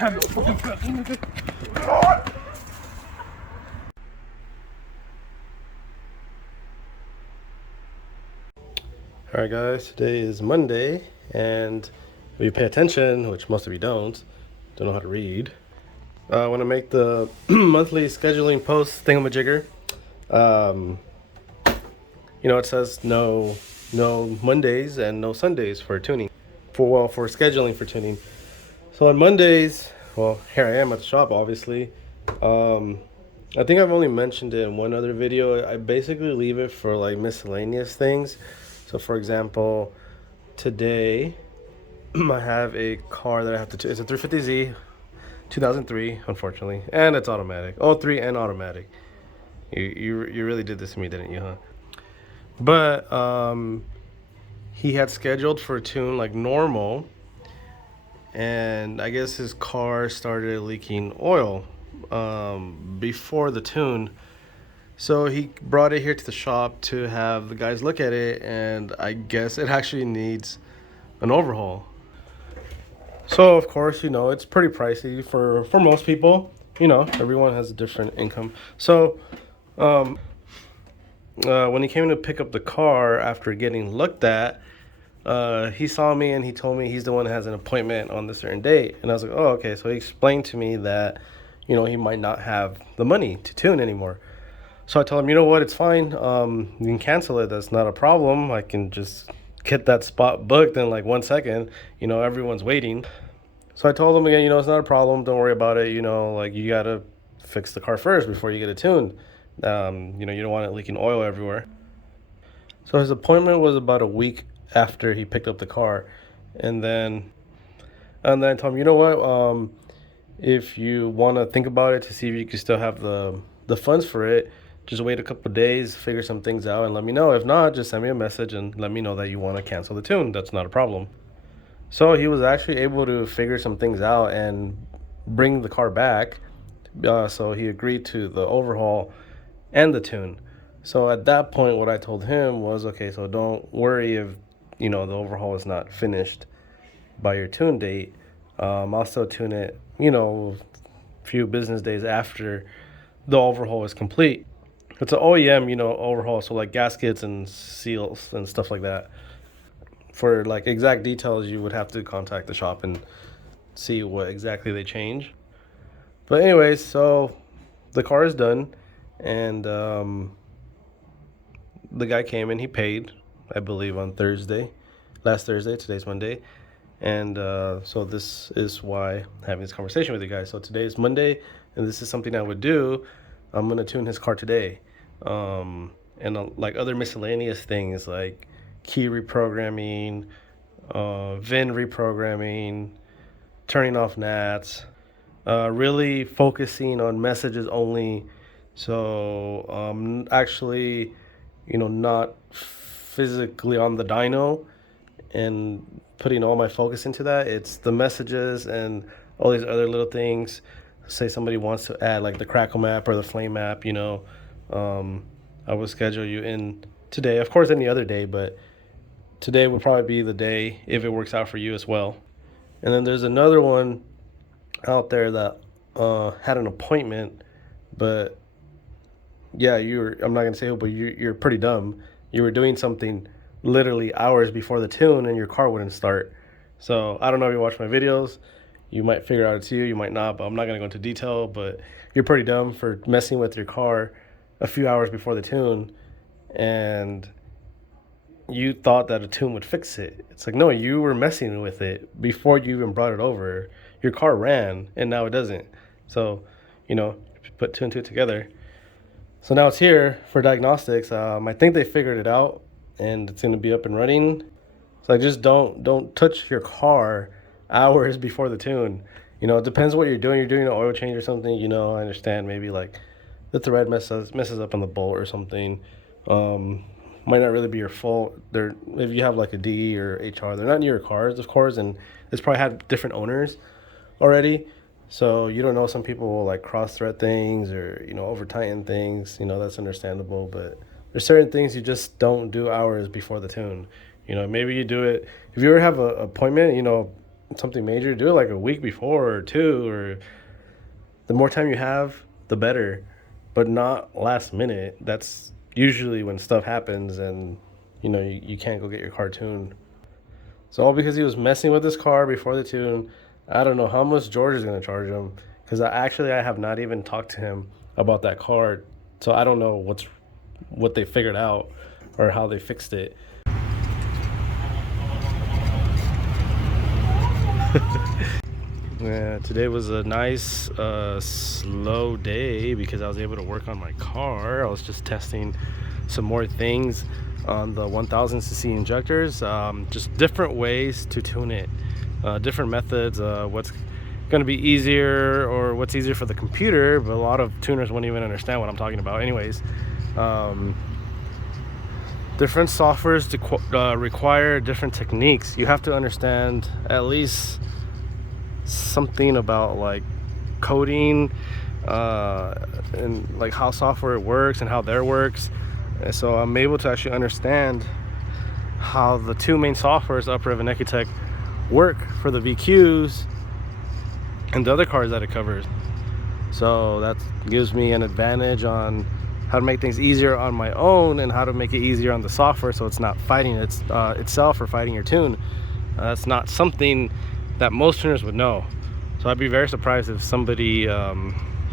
Alright guys, today is Monday, and if you pay attention, which most of you don't know how to read, I want to make the monthly scheduling post thingamajigger. It says no Mondays and no Sundays for tuning, for scheduling for tuning. So on Mondays, well, here I am at the shop, obviously. I think I've only mentioned it in one other video. I basically leave it for like miscellaneous things. So for example, today I have a car that I have to it's a 350Z 2003, unfortunately, and it's automatic. Oh, 3 and automatic. You really did this to me, didn't you, huh? But he had scheduled for a tune like normal, and I guess his car started leaking oil before the tune. So he brought it here to the shop to have the guys look at it, and I guess it actually needs an overhaul. So of course, it's pretty pricey for most people. Everyone has a different income. So when he came to pick up the car after getting looked at, he saw me and he told me he's the one that has an appointment on this certain date. And I was like, oh, okay. So he explained to me that, he might not have the money to tune anymore. So I told him, you know what, it's fine. You can cancel it. That's not a problem. I can just get that spot booked in like 1 second. Everyone's waiting. So I told him again, it's not a problem. Don't worry about it. Like you got to fix the car first before you get it tuned. You don't want it leaking oil everywhere. So his appointment was about a week after he picked up the car. And then I told him, you know what, if you want to think about it to see if you can still have the funds for it, just wait a couple of days, figure some things out, and let me know. If not, just send me a message and let me know that you want to cancel the tune. That's not a problem. So he was actually able to figure some things out and bring the car back. So he agreed to the overhaul and the tune. So at that point, what I told him was, okay, so don't worry if, the overhaul is not finished by your tune date. I'll still tune it, a few business days after the overhaul is complete. It's an OEM, overhaul, so like gaskets and seals and stuff like that. For like exact details, you would have to contact the shop and see what exactly they change. But anyways, so the car is done, and the guy came and he paid, I believe, on last Thursday. Today's Monday. And so this is why I'm having this conversation with you guys. So today is Monday, and this is something I would do. I'm going to tune his car today. And like other miscellaneous things like key reprogramming, VIN reprogramming, turning off NATs, really focusing on messages only. So actually, not physically on the dyno and putting all my focus into that. It's the messages and all these other little things. Say somebody wants to add like the crackle map or the flame map, I will schedule you in today. Of course, any other day, but today would probably be the day if it works out for you as well. And then there's another one out there that had an appointment, but yeah, I'm not gonna say who, but you're pretty dumb. You were doing something literally hours before the tune, and your car wouldn't start. So I don't know if you watch my videos. You might figure out it's you might not, but I'm not gonna go into detail. But you're pretty dumb for messing with your car a few hours before the tune, and you thought that a tune would fix it. It's like, no, you were messing with it before you even brought it over. Your car ran, and now it doesn't. So, put two and two together. So now it's here for diagnostics. I think they figured it out, and it's going to be up and running. So I just don't touch your car hours before the tune. It depends what you're doing. You're doing an oil change or something. I understand maybe like the thread messes up on the bolt or something. Might not really be your fault. If you have like a D or HR, they're not near your cars, of course, and it's probably had different owners already. So you don't know, some people will like cross thread things or, over tighten things, that's understandable. But there's certain things you just don't do hours before the tune. Maybe you do it, if you ever have an appointment, something major, do it like a week before or two, or the more time you have, the better, but not last minute. That's usually when stuff happens and you can't go get your car tuned. So all because he was messing with his car before the tune. I don't know how much George is gonna charge him because I have not even talked to him about that car, so I don't know what they figured out or how they fixed it. Yeah, today was a nice slow day because I was able to work on my car. I was just testing some more things on the 1000cc injectors, just different ways to tune it, different methods, what's going to be easier or what's easier for the computer, but a lot of tuners won't even understand what I'm talking about anyways. Different softwares require different techniques. You have to understand at least something about like coding and like how software works and how their works. And so I'm able to actually understand how the two main softwares, UpRev and Ecotech, work for the VQs and the other cars that it covers. So that gives me an advantage on how to make things easier on my own and how to make it easier on the software, so it's not fighting itself or fighting your tune. That's not something that most tuners would know. So I'd be very surprised if somebody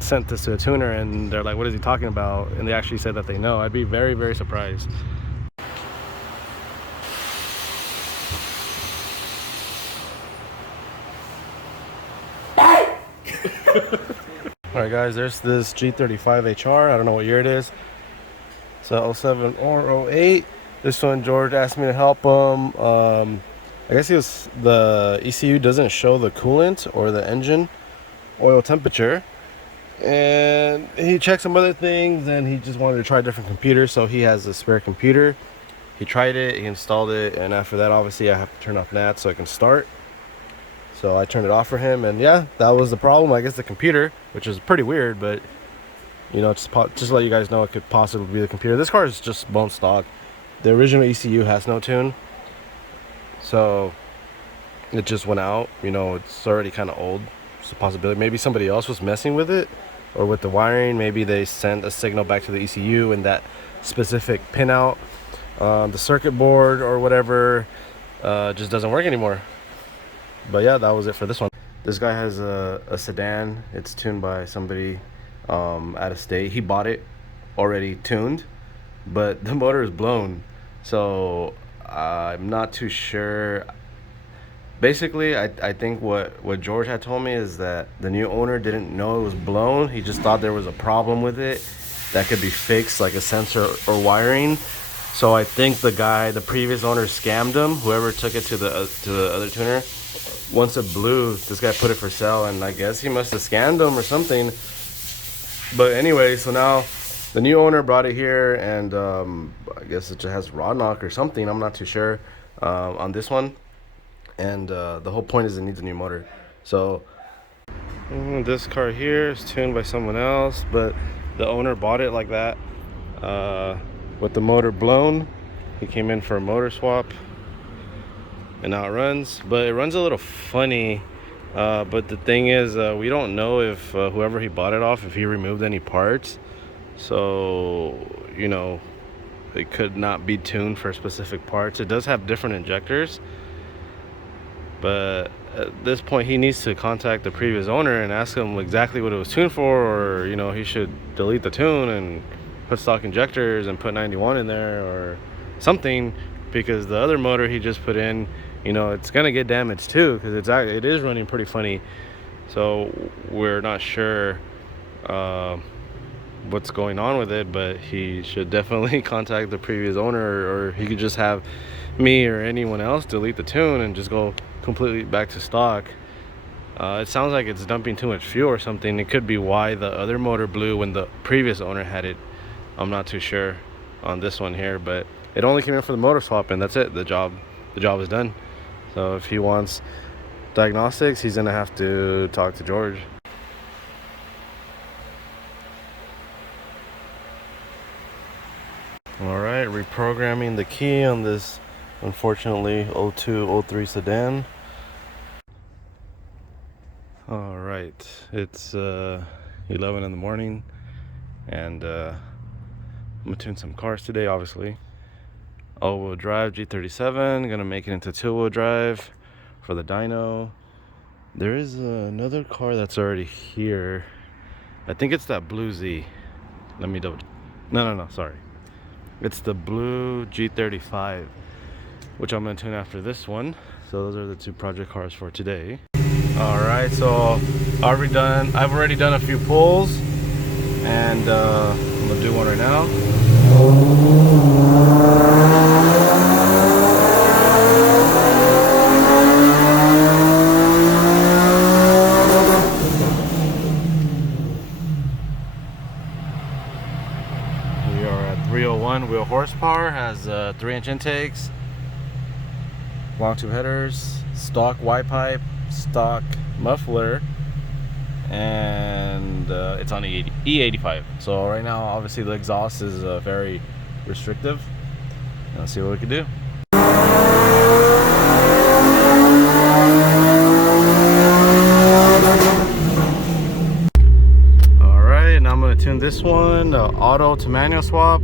sent this to a tuner and they're like, what is he talking about? And they actually said that they know. I'd be very, very surprised. Alright guys, there's this G35 HR. I don't know what year it is. It's a 07 or 08. This one, George asked me to help him. I guess the ECU doesn't show the coolant or the engine oil temperature, and he checked some other things and he just wanted to try a different computer, so he has a spare computer. He tried it, he installed it, and after that obviously I have to turn off NAT so I can start. So I turned it off for him, and yeah, that was the problem. I guess the computer, which is pretty weird, but just to let you guys know, it could possibly be the computer. This car is just bone stock. The original ECU has no tune, so it just went out. It's already kind of old. It's a possibility. Maybe somebody else was messing with it or with the wiring. Maybe they sent a signal back to the ECU and that specific pinout, the circuit board or whatever, just doesn't work anymore. But yeah, that was it for this one. This guy has a sedan. It's tuned by somebody out of state. He bought it already tuned, but the motor is blown. So I'm not too sure. Basically, I think what George had told me is that the new owner didn't know it was blown. He just thought there was a problem with it that could be fixed, like a sensor or wiring. So I think the previous owner scammed him. Whoever took it to the other tuner. Once it blew, this guy put it for sale, and I guess he must have scammed him or something. But anyway, so now the new owner brought it here, and I guess it just has rod knock or something. I'm not too sure on this one. And the whole point is it needs a new motor. So this car here is tuned by someone else, but the owner bought it like that with the motor blown. He came in for a motor swap, and now it runs, but it runs a little funny. But the thing is, we don't know if whoever he bought it off, if he removed any parts. So it could not be tuned for specific parts. It does have different injectors, but at this point he needs to contact the previous owner and ask him exactly what it was tuned for, or he should delete the tune and put stock injectors and put 91 in there or something, because the other motor he just put in, it's gonna get damaged too, because it is running pretty funny. So we're not sure what's going on with it, but he should definitely contact the previous owner, or he could just have me or anyone else delete the tune and just go completely back to stock. It sounds like it's dumping too much fuel or something. It could be why the other motor blew when the previous owner had it. I'm not too sure on this one here, but it only came in for the motor swap, and that's it. The job is done. So if he wants diagnostics, he's gonna have to talk to George. All right, reprogramming the key on this unfortunately 0203 sedan. All right, it's 11 in the morning, and I'm gonna tune some cars today. Obviously, all-wheel drive G37. Gonna make it into two-wheel drive for the dyno. There is another car that's already here. I think it's that blue Z. Let me double. No, sorry. It's the blue G35, which I'm gonna tune after this one. So those are the two project cars for today. All right, so I've already done a few pulls, and I'm gonna do one right now. We are at 301 wheel horsepower, has 3-inch intakes, long tube headers, stock Y pipe, stock muffler, and it's on E85. So right now, obviously, the exhaust is very restrictive. Let's see what we can do. All right, now I'm gonna tune this one, auto to manual swap.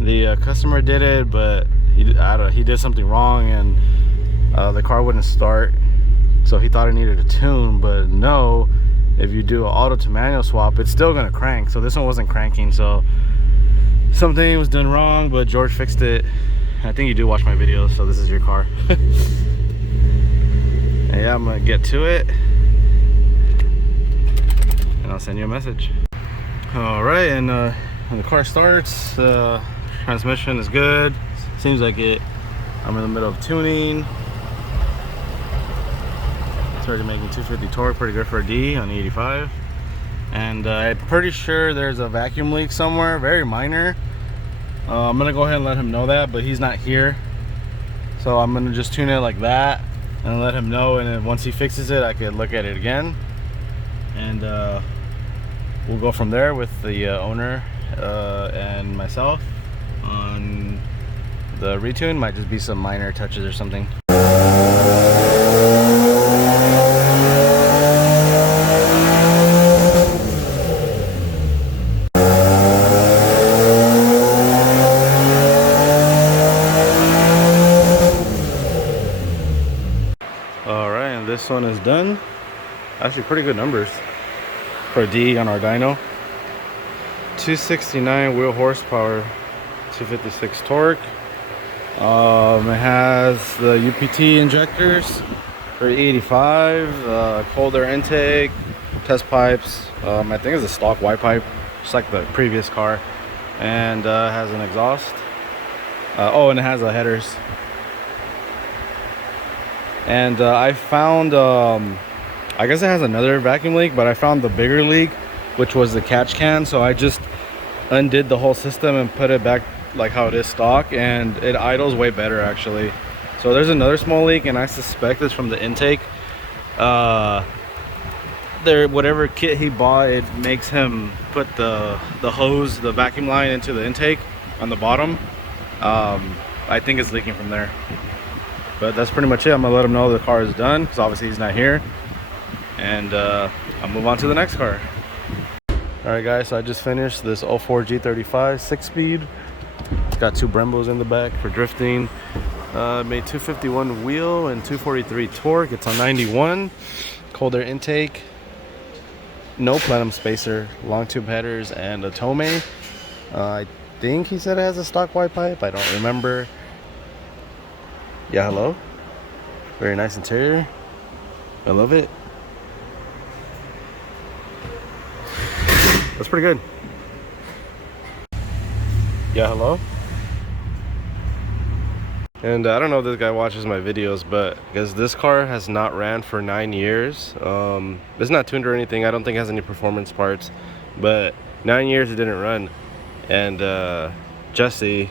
The customer did it, but he did something wrong, and the car wouldn't start. So he thought it needed a tune, but no, if you do an auto to manual swap, it's still gonna crank. So this one wasn't cranking, so something was done wrong, but George fixed it. I think you do watch my videos, so this is your car. And yeah, I'm gonna get to it, and I'll send you a message. All right, and when the car starts, transmission is good. Seems like it. I'm in the middle of tuning. Started making 250 torque, pretty good for a D on the 85. And I'm pretty sure there's a vacuum leak somewhere, very minor. I'm gonna go ahead and let him know that, but he's not here. So I'm gonna just tune it like that and let him know, and then once he fixes it, I could look at it again. And we'll go from there with the owner and myself on the retune. Might just be some minor touches or something. All right, and this one is done. Actually, pretty good numbers for a D on our dyno. 269 wheel horsepower, 256 torque. It has the UPT injectors for 85, cold air intake, test pipes. I think it's a stock Y pipe, just like the previous car, and has an exhaust. Oh, and it has headers. And I found, I guess it has another vacuum leak, but I found the bigger leak, which was the catch can. So I just undid the whole system and put it back like how it is stock, and it idles way better actually. So there's another small leak, and I suspect it's from the intake. Whatever kit he bought, it makes him put the hose, the vacuum line, into the intake on the bottom. I think it's leaking from there. But that's pretty much it. I'm gonna let him know the car is done, because obviously he's not here, and I'll move on to the next car. All right, guys, so I just finished this 04 G35 6-speed. It's got 2 Brembos in the back for drifting. Made 251 wheel and 243 torque. It's on 91. Cold air intake. No plenum spacer. Long tube headers and a Tomei. I think he said it has a stock Y pipe. I don't remember. Yeah, hello. Very nice interior. I love it. That's pretty good. Yeah, hello. And I don't know if this guy watches my videos, but because this car has not ran for 9 years. It's not tuned or anything. I don't think it has any performance parts, but 9 years it didn't run. And Jesse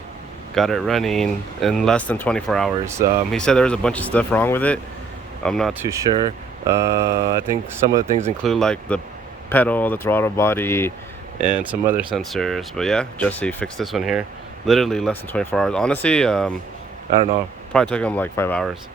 got it running in less than 24 hours. He said there was a bunch of stuff wrong with it. I'm not too sure. I think some of the things include like the pedal, the throttle body, and some other sensors. But yeah, Jesse fixed this one here literally less than 24 hours. Honestly, I don't know, probably took him like 5 hours.